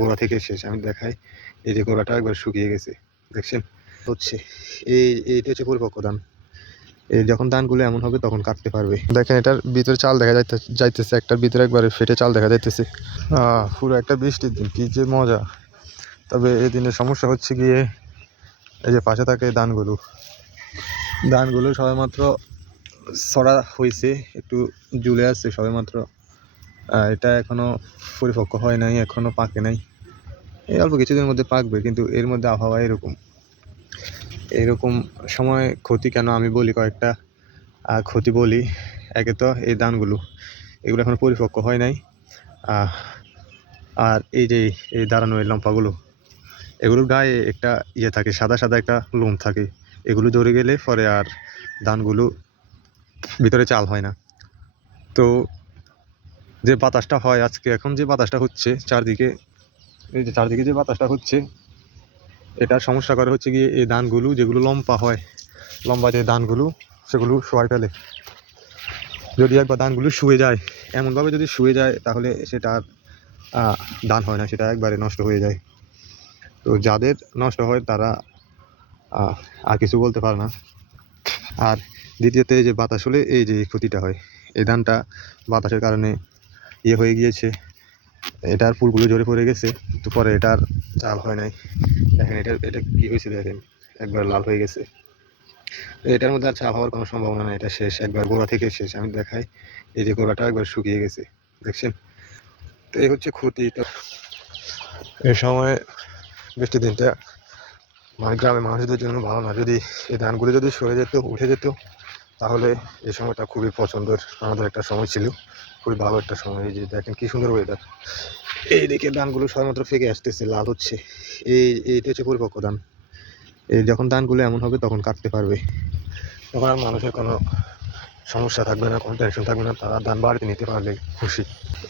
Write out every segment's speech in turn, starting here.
গোড়া থেকে শেষ আমি দেখাই। এই যে গোড়াটা একবার শুকিয়ে গেছে, দেখছেন হচ্ছে। এইটা হচ্ছে পরিপক্ক ধান। এই যখন ধানগুলো এমন হবে তখন কাটতে পারবে। দেখেন এটার ভিতরে চাল দেখা যাইতেছে, একটার ভিতরে একবারে ফেটে চাল দেখা যাইতেছে। পুরো একটা বৃষ্টির দিন, কি যে মজা। তবে এই দিনের সমস্যা হচ্ছে গিয়ে এই যে পাশে থাকে ধানগুলো সবেমাত্র ছড়া হয়েছে, একটু ঝুলে আছে সবেমাত্র। এটা এখনো পরিপক্ক হয় নাই, এখনো পাকে নাই। এই অল্প কিছুদিনের মধ্যে পাকবে, কিন্তু এর মধ্যে আবহাওয়া এরকম সময় ক্ষতি কেন আমি বলি কয়েকটা ক্ষতি বলি। একে তো এই ধানগুলো এগুলো এখন পরিপক্ক হয় নাই। আর এই যে এই দাঁড়ানো এই লম্পাগুলো, এগুলোর গায়ে একটা ইয়ে থাকে, সাদা সাদা একটা লোম থাকে। এগুলো ধরে গেলে পরে আর ধানগুলো ভিতরে চাল হয় না। তো যে বাতাসটা হয় আজকে, এখন যে বাতাসটা হচ্ছে চারদিকে, এই যে চারদিকে যে বাতাসটা হচ্ছে, এটার সমস্যা করে হচ্ছে গিয়ে এই ধানগুলো যেগুলো লম্বা যে ধানগুলো, সেগুলো শোয়াই ফেলে। যদি একবার ধানগুলো শুয়ে যায়, এমনভাবে যদি শুয়ে যায়, তাহলে সেটা ধান হয় না, সেটা একবারে নষ্ট হয়ে যায়। তো যাদের নষ্ট হয় তারা আর কিছু বলতে পারে না। আর দ্বিতীয়ত এই যে বাতাস হলে এই যে ক্ষতিটা হয়, এই ধানটা বাতাসের কারণে ইয়ে হয়ে গিয়েছে, এটার ফুলগুলো ঝরে পড়ে গেছে। তো পরে এটার চাল হয় নাই। দেখেন এটা কি হয়েছে, দেখেন একবার লাল হয়ে গেছে। এটার মধ্যে আর চাল হওয়ার কোনো সম্ভাবনা নেই, এটা শেষ, একবার গোড়া থেকে শেষ আমি দেখাই। এই যে গোড়াটা একবার শুকিয়ে গেছে, দেখছেন। তো এই হচ্ছে ক্ষতি। তো এই সময় বৃষ্টির দিনটা মানে গ্রামের মানুষদের জন্য ভালো না। যদি এই ধানগুলো যদি সরে যেত, উঠে যেত, তাহলে এই সময়টা খুবই পছন্দের আমাদের একটা সময় ছিল, খুবই ভালো একটা সময়। এই যে দেখেন কি সুন্দর ওয়েদার, এইদিকে ধানগুলো সবেমাত্র ফেঁকে আসতেছে, লাল হচ্ছে। এইটা হচ্ছে পরিপক্ক ধান। এই যখন ধানগুলো এমন হবে তখন কাটতে পারবে, তখন আর মানুষের কোনো সমস্যা থাকবে না, কোনো টেনশন থাকবে না, তারা ধান বাড়িতে নিতে পারলে খুশি।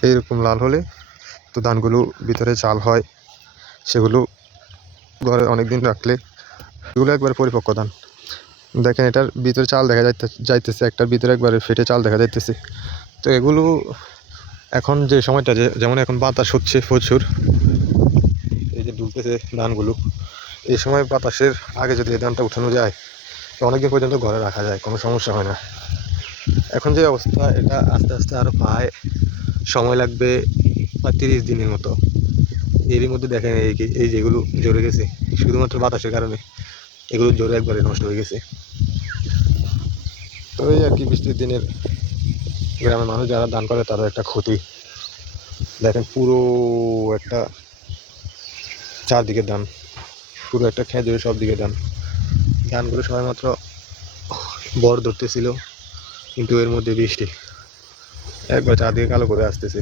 এইরকম লাল হলে তো ধানগুলো ভিতরে চাল হয়, সেগুলো ঘরে অনেক দিন রাখলে এগুলো একবার পরিপক্ক ধান। দেখেন এটার ভিতরে চাল দেখা যাইতেছে, একটার ভিতরে একবারে ফেটে চাল দেখা যাইতেছে। তো এগুলো এখন যে সময়টা, যেমন এখন বাতাস হচ্ছে প্রচুর, এই যে দুলতেছে ধানগুলো, এই সময় বাতাসের আগে যদি এই ধানটা উঠানো যায়, তো অনেকদিন পর্যন্ত ঘরে রাখা যায়, কোনো সমস্যা হয় না। এখন যে অবস্থা, এটা আস্তে আস্তে আরও প্রায় সময় লাগবে, প্রায় 30 দিনের মতো। এরই মধ্যে দেখেন এই যেগুলো ঝরে গেছে, শুধুমাত্র বাতাসের কারণে এগুলো ঝরে একবারে নষ্ট হয়ে গেছে। তো এই আর কি, বৃষ্টির দিনের গ্রামের মানুষ যারা ধান করে তাদের একটা ক্ষতি। দেখেন পুরো একটা চারদিকে ধান, পুরো একটা খেত জুড়ে সব দিকে ধানগুলো সবেমাত্র বর ধরতেছিল, কিন্তু এর মধ্যে বৃষ্টি একবার চারদিকে কালো করে আসতেছে।